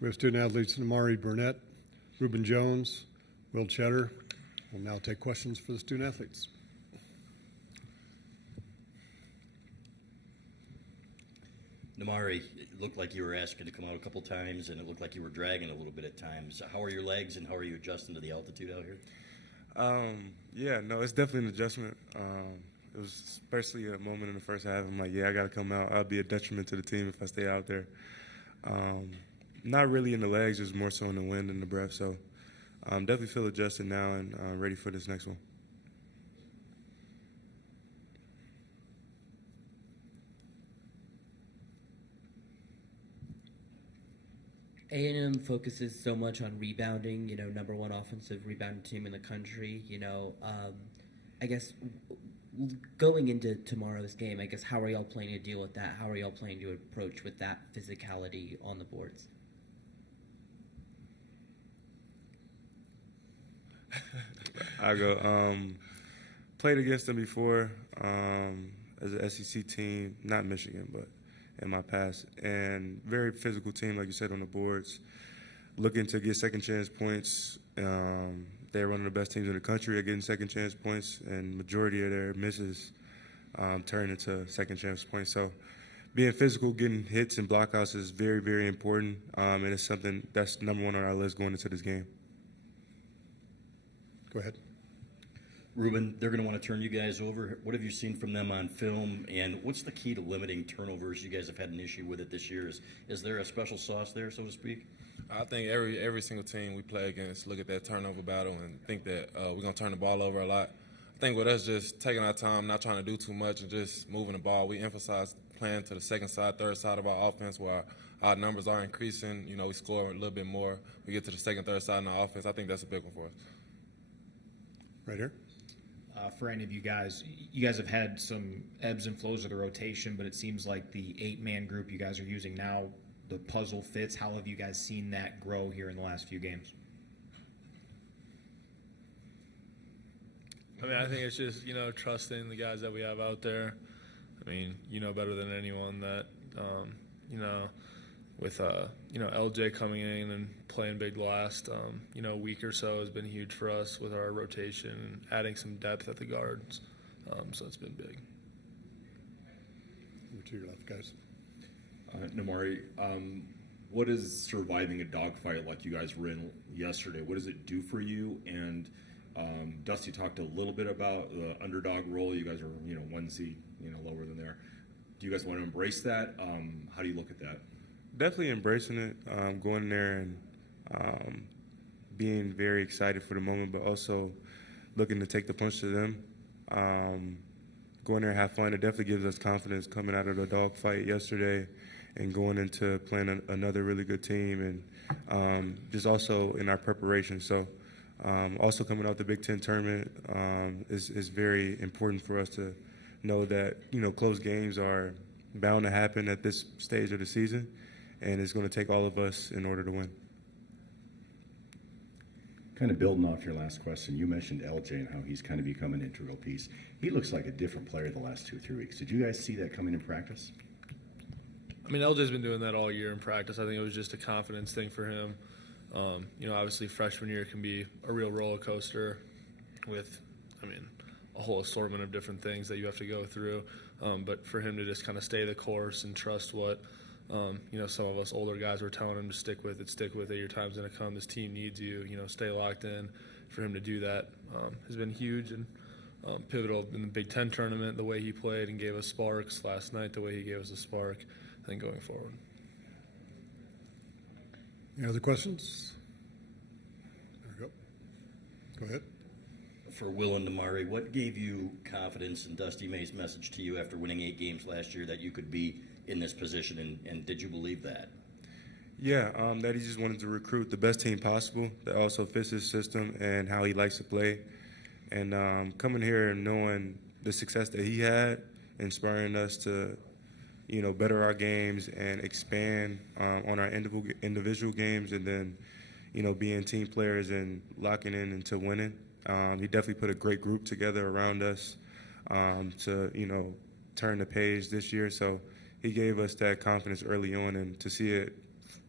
We have student athletes Nimari Burnett, Rubin Jones, Will Tschetter. We'll now take questions for the student athletes. Nimari, it looked like you were asking to come out a couple times, and it looked like you were dragging a little bit at times. How are your legs, and how are you adjusting to the altitude out here? Yeah, no, it's definitely an adjustment. It was especially a moment in the first half. I'm like, yeah, I got to come out. I'll be a detriment to the team if I stay out there. Not really in the legs, just more so in the wind and the breath. So definitely feel adjusted now and ready for this next one. A&M focuses so much on rebounding, number one offensive rebounding team in the country. I guess going into tomorrow's game, how are y'all planning to deal with that? How are y'all planning to approach with that physicality on the boards? I go, played against them before as an SEC team, not Michigan, but in my past, and very physical team, like you said, on the boards, looking to get second chance points. They're one of the best teams in the country at getting second chance points, and majority of their misses turn into second chance points. So being physical, getting hits and blockouts is very, very important, and it's something that's number one on our list going into this game. Go ahead. Rubin, they're going to want to turn you guys over. What have you seen from them on film, and what's the key to limiting turnovers? You guys have had an issue with it this year. Is there a special sauce there, so to speak? I think every single team we play against look at that turnover battle and think that we're going to turn the ball over a lot. I think with us just taking our time, not trying to do too much, and just moving the ball, we emphasize playing to the second side, third side of our offense where our numbers are increasing. We score a little bit more. We get to the second, third side in our offense. I think that's a big one for us. Right here. For any of you guys have had some ebbs and flows of the rotation, but it seems like the 8-man group you guys are using now, the puzzle fits. How have you guys seen that grow here in the last few games? I think it's just, trusting the guys that we have out there. Better than anyone that, with, LJ coming in and playing big the last, week or so has been huge for us with our rotation and adding some depth at the guards. So it's been big. Over to your left, guys. Nimari, what is surviving a dogfight like you guys were in yesterday? What does it do for you? And Dusty talked a little bit about the underdog role. You guys are, 1 seed, lower than there. Do you guys want to embrace that? How do you look at that? Definitely embracing it, going there and being very excited for the moment, but also looking to take the punch to them. Going there and have fun. It definitely gives us confidence coming out of the dogfight yesterday and going into playing another really good team, and just also in our preparation. So also coming out the Big Ten tournament is very important for us to know that, close games are bound to happen at this stage of the season, and it's going to take all of us in order to win. Kind of building off your last question, you mentioned LJ and how he's kind of become an integral piece. He looks like a different player the last 2 or 3 weeks. Did you guys see that coming in practice? LJ's been doing that all year in practice. I think it was just a confidence thing for him. Obviously freshman year can be a real roller coaster with, a whole assortment of different things that you have to go through. But for him to just kind of stay the course and trust what, some of us older guys were telling him to stick with it. Your time's going to come. This team needs you. Stay locked in. For him to do that has been huge and pivotal in the Big Ten tournament, the way he played and gave us sparks last night, the way he gave us a spark, I think, going forward. Any other questions? There we go. Go ahead. For Will and Nimari, what gave you confidence in Dusty May's message to you after winning 8 games last year that you could be in this position, and did you believe that? Yeah, that he just wanted to recruit the best team possible that also fits his system and how he likes to play. And coming here and knowing the success that he had, inspiring us to, better our games and expand on our individual games, and then, being team players and locking in into winning. He definitely put a great group together around us to, turn the page this year. So he gave us that confidence early on, and to see it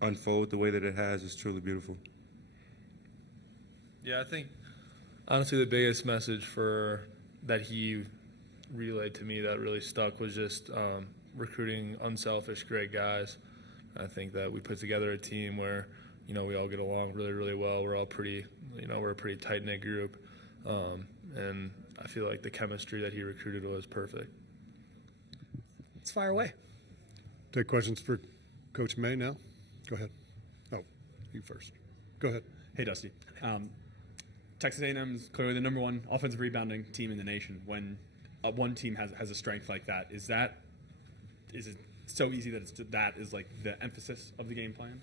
unfold the way that it has is truly beautiful. Yeah, I think honestly the biggest message that he relayed to me that really stuck was just recruiting unselfish, great guys. I think that we put together a team where, you know, we all get along really, really well. We're all we're a pretty tight-knit group. And I feel like the chemistry that he recruited was perfect. Let's fire away. Take questions for Coach May now. Go ahead. Oh, you first. Go ahead. Hey, Dusty. Texas A&M is clearly the number one offensive rebounding team in the nation. When one team has a strength like that, is it so easy that that is like the emphasis of the game plan?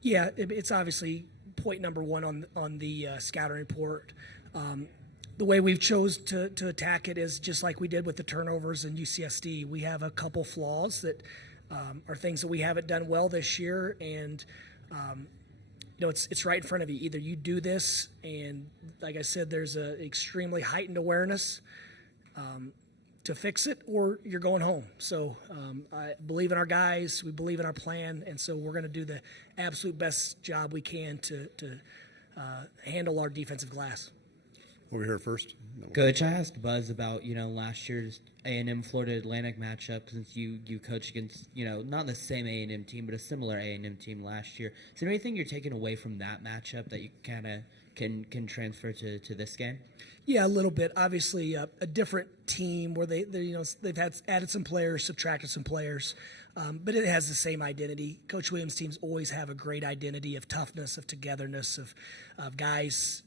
Yeah, it's obviously point number one on the scouting report. The way we've chose to attack it is just like we did with the turnovers in UCSD. We have a couple flaws that are things that we haven't done well this year, and you know, it's right in front of you. Either you do this, and like I said, there's an extremely heightened awareness to fix it, or you're going home. So I believe in our guys. We believe in our plan, and so we're going to do the absolute best job we can to handle our defensive glass. Over here first. No. Coach, I asked Buzz about, you know, last year's A&M Florida Atlantic matchup, since you coached against, you know, not the same A&M team, but a similar A&M team last year. Is there anything you're taking away from that matchup that you kind of can transfer to this game? Yeah, a little bit. Obviously, a different team where they you know, they've added some players, subtracted some players, but it has the same identity. Coach Williams' teams always have a great identity of toughness, of togetherness, of guys.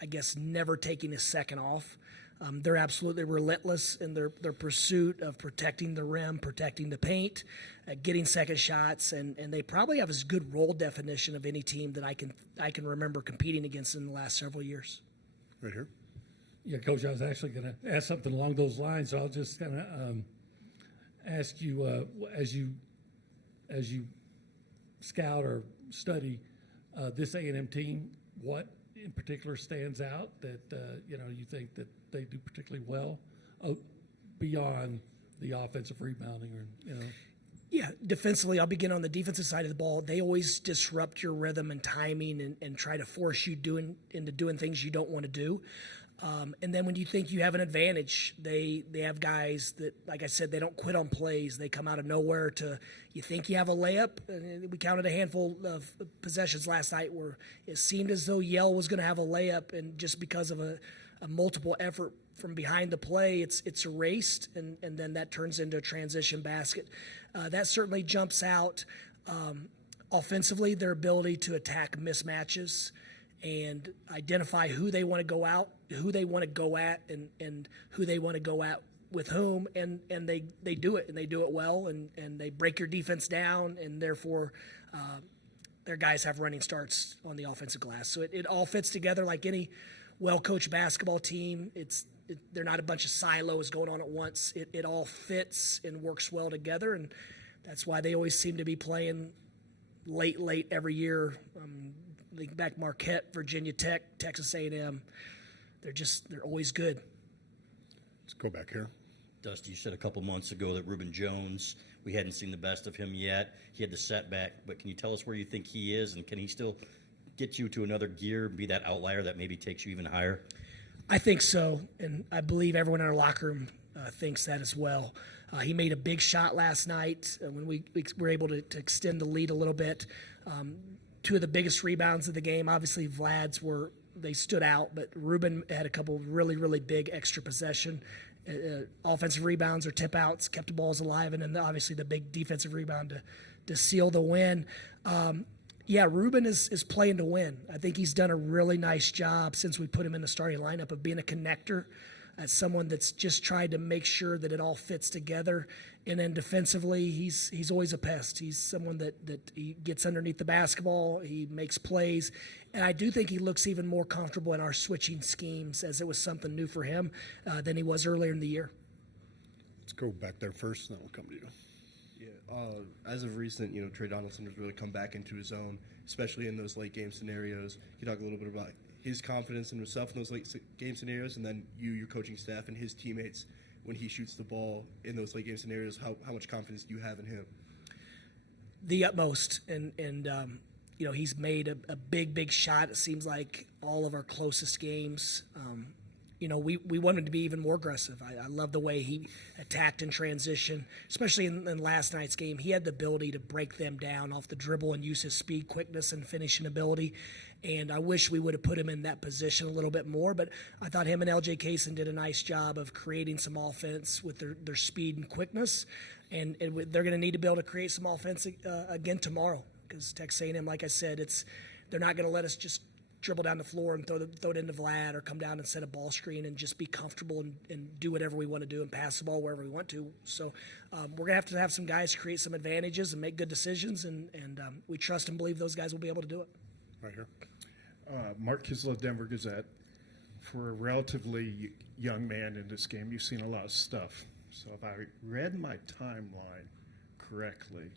I guess never taking a second off. They're absolutely relentless in their pursuit of protecting the rim, protecting the paint, getting second shots, and they probably have as good role definition of any team that I can remember competing against in the last several years. Right here. Yeah, Coach, I was actually going to ask something along those lines, so I'll just kind of ask you, as you scout or study this A&M team, what in particular stands out that you know, you think that they do particularly well beyond the offensive rebounding, or you know? Yeah, defensively, I'll begin on the defensive side of the ball. They always disrupt your rhythm and timing and try to force you into doing things you don't want to do. And then when you think you have an advantage, they have guys that, like I said, they don't quit on plays. They come out of nowhere you think you have a layup. And we counted a handful of possessions last night where it seemed as though Yale was going to have a layup, and just because of a multiple effort from behind the play, it's erased, and then that turns into a transition basket. That certainly jumps out. Offensively, their ability to attack mismatches and identify who they want to go out, who they want to go at, and who they want to go at with whom, and they do it, and they do it well, and they break your defense down, and therefore their guys have running starts on the offensive glass. So it all fits together like any well-coached basketball team. They're not a bunch of silos going on at once. It all fits and works well together, and that's why they always seem to be playing late every year. Think back Marquette, Virginia Tech, Texas A&M. They're always good. Let's go back here. Dusty, you said a couple months ago that Rubin Jones, we hadn't seen the best of him yet. He had the setback, but can you tell us where you think he is, and can he still get you to another gear and be that outlier that maybe takes you even higher? I think so, and I believe everyone in our locker room thinks that as well. He made a big shot last night when we were able to extend the lead a little bit. Two of the biggest rebounds of the game, obviously Vlad's they stood out, but Rubin had a couple really, really big extra possession. Offensive rebounds or tip outs kept the balls alive, and then obviously the big defensive rebound to seal the win. Yeah, Rubin is playing to win. I think he's done a really nice job since we put him in the starting lineup of being a connector, as someone that's just tried to make sure that it all fits together. And then defensively, he's always a pest. He's someone that he gets underneath the basketball, he makes plays, and I do think he looks even more comfortable in our switching schemes, as it was something new for him than he was earlier in the year. Let's go back there first, and then we'll come to you. Yeah, as of recent, Trey Donaldson has really come back into his own, especially in those late game scenarios. Can you talk a little bit about his confidence in himself in those late game scenarios, and then your coaching staff, and his teammates when he shoots the ball in those late game scenarios? How much confidence do you have in him? the utmost, and he's made a big shot. It seems like all of our closest games. We want him to be even more aggressive. I love the way he attacked in transition, especially in last night's game. He had the ability to break them down off the dribble and use his speed, quickness, and finishing ability. And I wish we would have put him in that position a little bit more, but I thought him and LJ Kaysen did a nice job of creating some offense with their speed and quickness. And they're going to need to be able to create some offense again tomorrow, because Texas A&M, like I said, they're not going to let us just dribble down the floor and throw it into Vlad, or come down and set a ball screen and just be comfortable and do whatever we want to do and pass the ball wherever we want to. So we're going to have some guys create some advantages and make good decisions, and we trust and believe those guys will be able to do it. Right here. Mark Kislev, Denver Gazette. For a relatively young man in this game, you've seen a lot of stuff. So if I read my timeline correctly,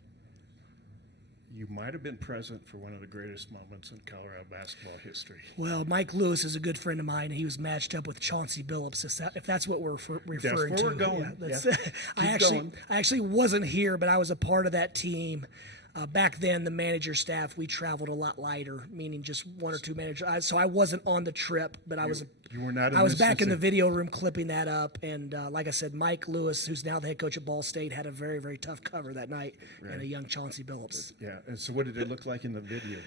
you might have been present for one of the greatest moments in Colorado basketball history. Well, Mike Lewis is a good friend of mine. He was matched up with Chauncey Billups, if that's what we're referring to. That's where we're going. Yeah, I actually wasn't here, but I was a part of that team. Back then, the manager staff, we traveled a lot lighter, meaning just one or two managers. So I wasn't on the trip, but I was. You were not. I was back in the video room clipping that up, and like I said, Mike Lewis, who's now the head coach at Ball State, had a very, very tough cover that night, and a young Chauncey Billups. Yeah, and so what did it look like in the video?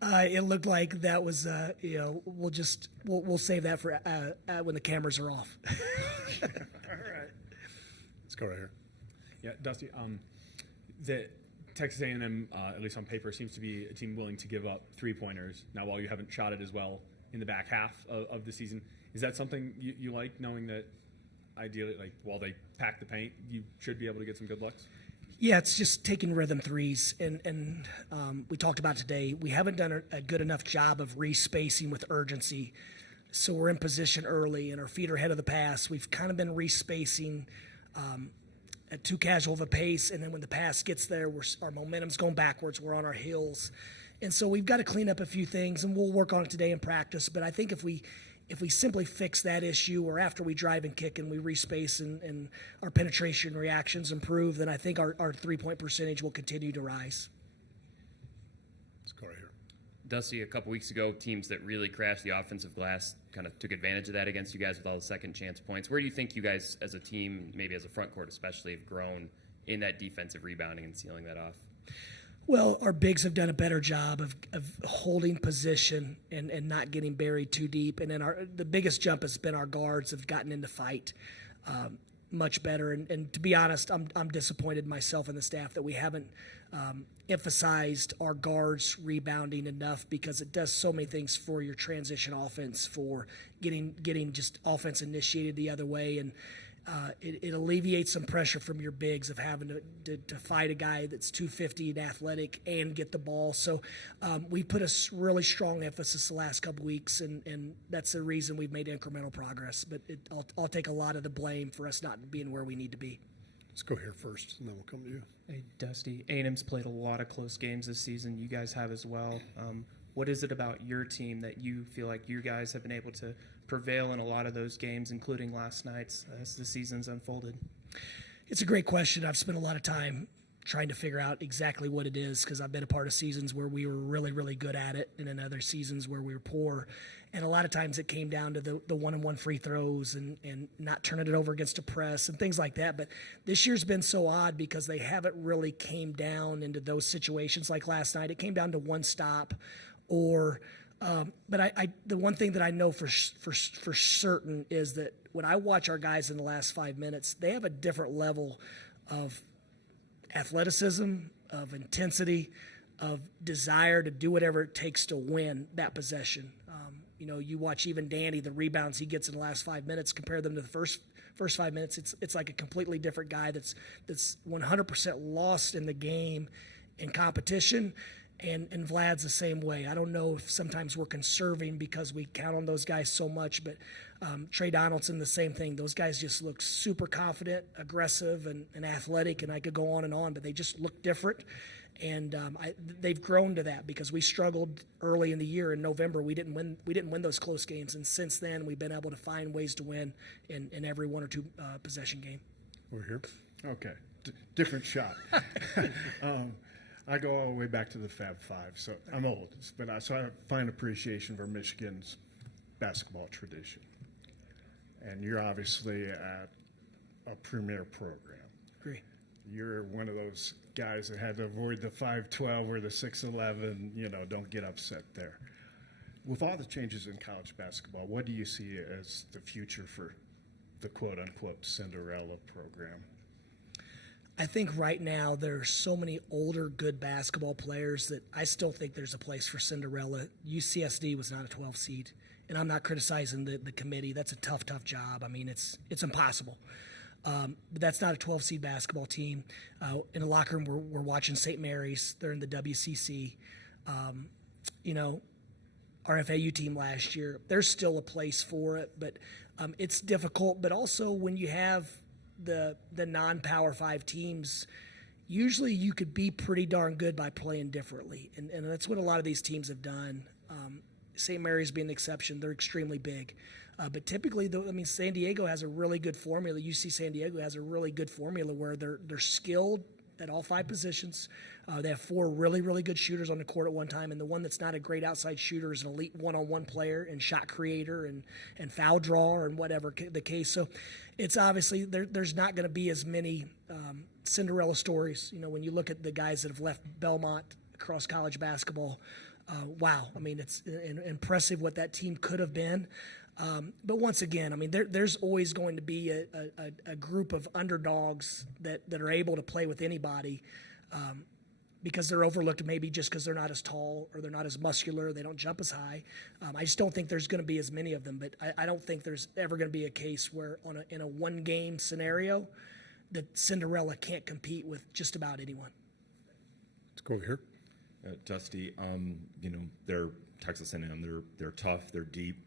It looked like that was, we'll save that for when the cameras are off. All right. Let's go right here. Yeah, Dusty. The Texas A&M, at least on paper, seems to be a team willing to give up three-pointers. Now, while you haven't shot it as well in the back half of the season, is that something you like, knowing that ideally, like, while they pack the paint, you should be able to get some good looks? Yeah, it's just taking rhythm threes, and we talked about today. We haven't done a good enough job of respacing with urgency, so we're in position early, and our feet are ahead of the pass. We've kind of been respacing at too casual of a pace, and then when the pass gets there, our momentum's going backwards. We're on our heels, and so we've got to clean up a few things, and we'll work on it today in practice. But I think if we simply fix that issue, or after we drive and kick and we respace and our penetration reactions improve, then I think our three-point percentage will continue to rise. Let's go right here. Dusty, a couple weeks ago, teams that really crashed the offensive glass kind of took advantage of that against you guys with all the second chance points. Where do you think you guys as a team, maybe as a front court especially, have grown in that defensive rebounding and sealing that off? Well, our bigs have done a better job of holding position and not getting buried too deep. And then the biggest jump has been our guards have gotten into fight much better. And to be honest, I'm disappointed myself and the staff that we haven't emphasized our guards rebounding enough, because it does so many things for your transition offense, for getting just offense initiated the other way. And it alleviates some pressure from your bigs of having to fight a guy that's 250 and athletic and get the ball. So we put a really strong emphasis the last couple weeks, and that's the reason we've made incremental progress. But I'll take a lot of the blame for us not being where we need to be. Let's go here first, and then we'll come to you. Hey, Dusty, A&M's played a lot of close games this season. You guys have as well. What is it about your team that you feel like you guys have been able to prevail in a lot of those games, including last night's, as the season's unfolded? It's a great question. I've spent a lot of time trying to figure out exactly what it is, because I've been a part of seasons where we were really, really good at it, and in other seasons where we were poor. And a lot of times it came down to the one-on-one free throws and not turning it over against a press and things like that. But this year's been so odd because they haven't really came down into those situations like last night. It came down to one stop or but the one thing that I know for certain is that when I watch our guys in the last 5 minutes, they have a different level of athleticism, of intensity, of desire to do whatever it takes to win that possession. You watch even Danny, the rebounds he gets in the last 5 minutes, compare them to the first 5 minutes. It's like a completely different guy that's 100% lost in the game in competition. And Vlad's the same way. I don't know if sometimes we're conserving because we count on those guys so much, but Trey Donaldson, the same thing. Those guys just look super confident, aggressive, and athletic, and I could go on and on, but they just look different. And they've grown to that because we struggled early in the year in November. We didn't win those close games, and since then we've been able to find ways to win in every one or two possession game. We're here. Okay, different shot. I go all the way back to the Fab Five, so I'm old, but I find appreciation for Michigan's basketball tradition. And you're obviously at a premier program. Agree. You're one of those guys that had to avoid the 5'12" or the 6'11", don't get upset there. With all the changes in college basketball, what do you see as the future for the quote-unquote Cinderella program? I think right now there are so many older, good basketball players that I still think there's a place for Cinderella. UCSD was not a 12 seed, and I'm not criticizing the committee. That's a tough job. I mean, it's impossible. But that's not a 12 seed basketball team. In the locker room, we're watching St. Mary's. They're in the WCC. Our FAU team last year, there's still a place for it, but it's difficult. But also when you have the non-Power 5 teams, usually you could be pretty darn good by playing differently, and that's what a lot of these teams have done. St. Mary's being an exception; they're extremely big, but typically, San Diego has a really good formula. UC San Diego has a really good formula where they're skilled at all 5 positions. They have 4 really, really good shooters on the court at one time, and the one that's not a great outside shooter is an elite one-on-one player and shot creator and foul drawer and whatever the case. So it's obviously there's not going to be as many Cinderella stories. When you look at the guys that have left Belmont across college basketball, wow. I mean, it's impressive what that team could have been. But once again, I mean, there's always going to be a group of underdogs that are able to play with anybody because they're overlooked maybe just because they're not as tall or they're not as muscular, they don't jump as high. I just don't think there's going to be as many of them, but I don't think there's ever going to be a case where in a one-game scenario that Cinderella can't compete with just about anyone. Let's go over here. Dusty, they're Texas A&M. They're tough. They're deep.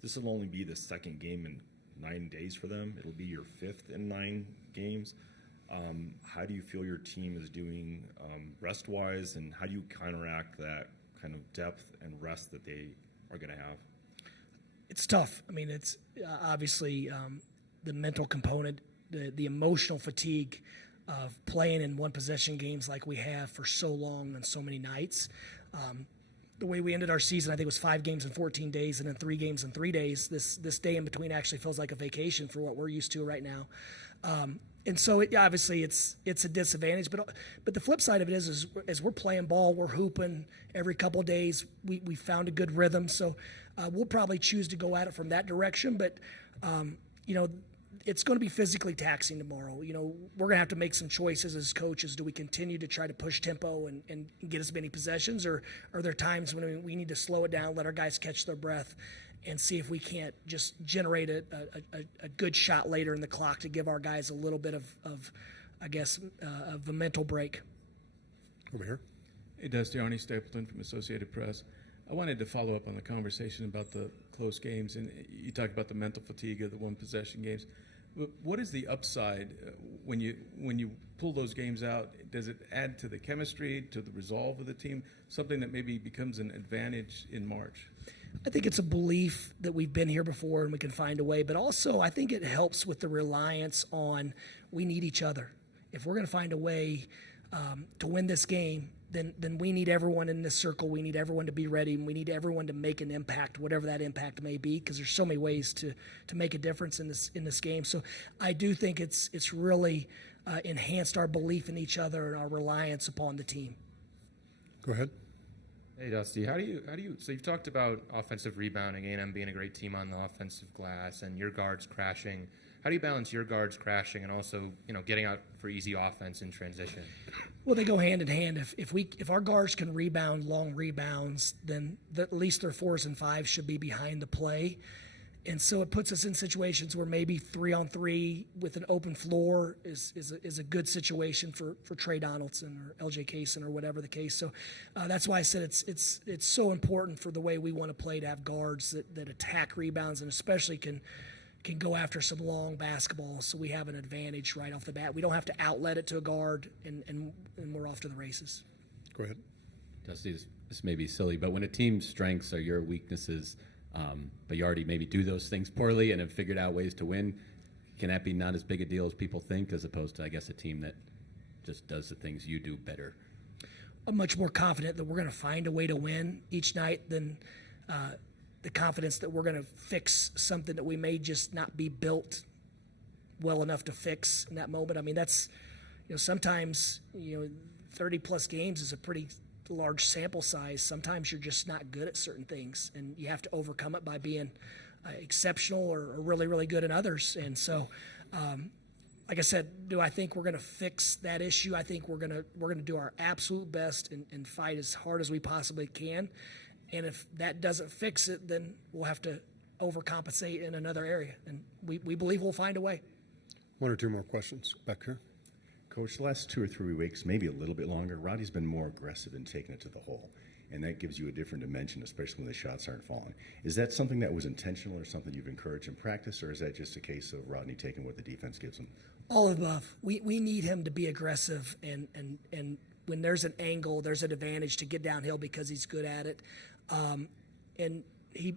This will only be the second game in 9 days for them. It'll be your 5th in 9 games. How do you feel your team is doing rest-wise, and how do you counteract that kind of depth and rest that they are going to have? It's tough. I mean, it's obviously the mental component, the emotional fatigue of playing in one-possession games like we have for so long and so many nights. The way we ended our season, I think it was 5 games in 14 days and then 3 games in 3 days. This day in between actually feels like a vacation for what we're used to right now. And so obviously it's a disadvantage, but the flip side of it is as we're playing ball, we're hooping every couple of days. We found a good rhythm, so we'll probably choose to go at it from that direction. But it's going to be physically taxing tomorrow. We're going to have to make some choices as coaches. Do we continue to try to push tempo and get as many possessions, or are there times when we need to slow it down, let our guys catch their breath, and see if we can't just generate a good shot later in the clock to give our guys a little bit of a mental break. Over here. Hey, Dusty, Arnie Stapleton from Associated Press. I wanted to follow up on the conversation about the close games, and you talked about the mental fatigue of the one-possession games. But what is the upside when you pull those games out? Does it add to the chemistry, to the resolve of the team, something that maybe becomes an advantage in March? I think it's a belief that we've been here before and we can find a way, but also I think it helps with the reliance on we need each other. If we're going to find a way to win this game, then we need everyone in this circle. We need everyone to be ready, and we need everyone to make an impact, whatever that impact may be, because there's so many ways to make a difference in this game. So I do think it's really enhanced our belief in each other and our reliance upon the team. Go ahead. Hey, Dusty, how do you? So you've talked about offensive rebounding, A&M being a great team on the offensive glass, and your guards crashing. How do you balance your guards crashing and also, getting out for easy offense in transition? Well, they go hand in hand. If our guards can rebound long rebounds, then at least their 4s and 5s should be behind the play. And so it puts us in situations where maybe 3-on-3 with an open floor is a good situation for Trey Donaldson or LJ Kaysen or whatever the case. So that's why I said it's so important for the way we want to play to have guards that attack rebounds and especially can go after some long basketball, so we have an advantage right off the bat. We don't have to outlet it to a guard, and we're off to the races. Go ahead. Dusty, this may be silly, but when a team's strengths are your weaknesses, but you already maybe do those things poorly and have figured out ways to win, can that be not as big a deal as people think, as opposed to, I guess, a team that just does the things you do better? I'm much more confident that we're going to find a way to win each night than the confidence that we're going to fix something that we may just not be built well enough to fix in that moment. I mean, that's, sometimes, 30 plus games is a pretty large sample size. Sometimes you're just not good at certain things, and you have to overcome it by being exceptional or really, really good in others. And so, like I said, do I think we're going to fix that issue? I think we're going to do our absolute best and fight as hard as we possibly can. And if that doesn't fix it, then we'll have to overcompensate in another area. And we believe we'll find a way. One or two more questions back here. Coach, the last 2 or 3 weeks, maybe a little bit longer, Roddy's been more aggressive in taking it to the hole. And that gives you a different dimension, especially when the shots aren't falling. Is that something that was intentional or something you've encouraged in practice, or is that just a case of Rodney taking what the defense gives him? All of the above. We need him to be aggressive, and when there's an angle, there's an advantage to get downhill because he's good at it. And he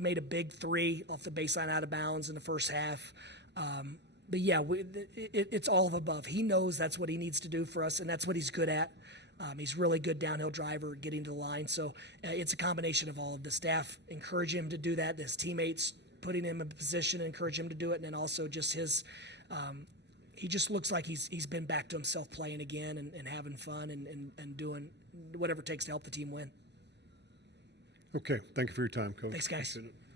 made a big 3 off the baseline out of bounds in the first half. But yeah, it's all of the above. He knows that's what he needs to do for us, and that's what he's good at. He's really good downhill driver, getting to the line. So it's a combination of all of the staff encourage him to do that, his teammates putting him in a position, encourage him to do it, and then also just his he just looks like he's been back to himself playing again and having fun and doing whatever it takes to help the team win. Okay, thank you for your time, Coach. Thanks, guys. Appreciate it.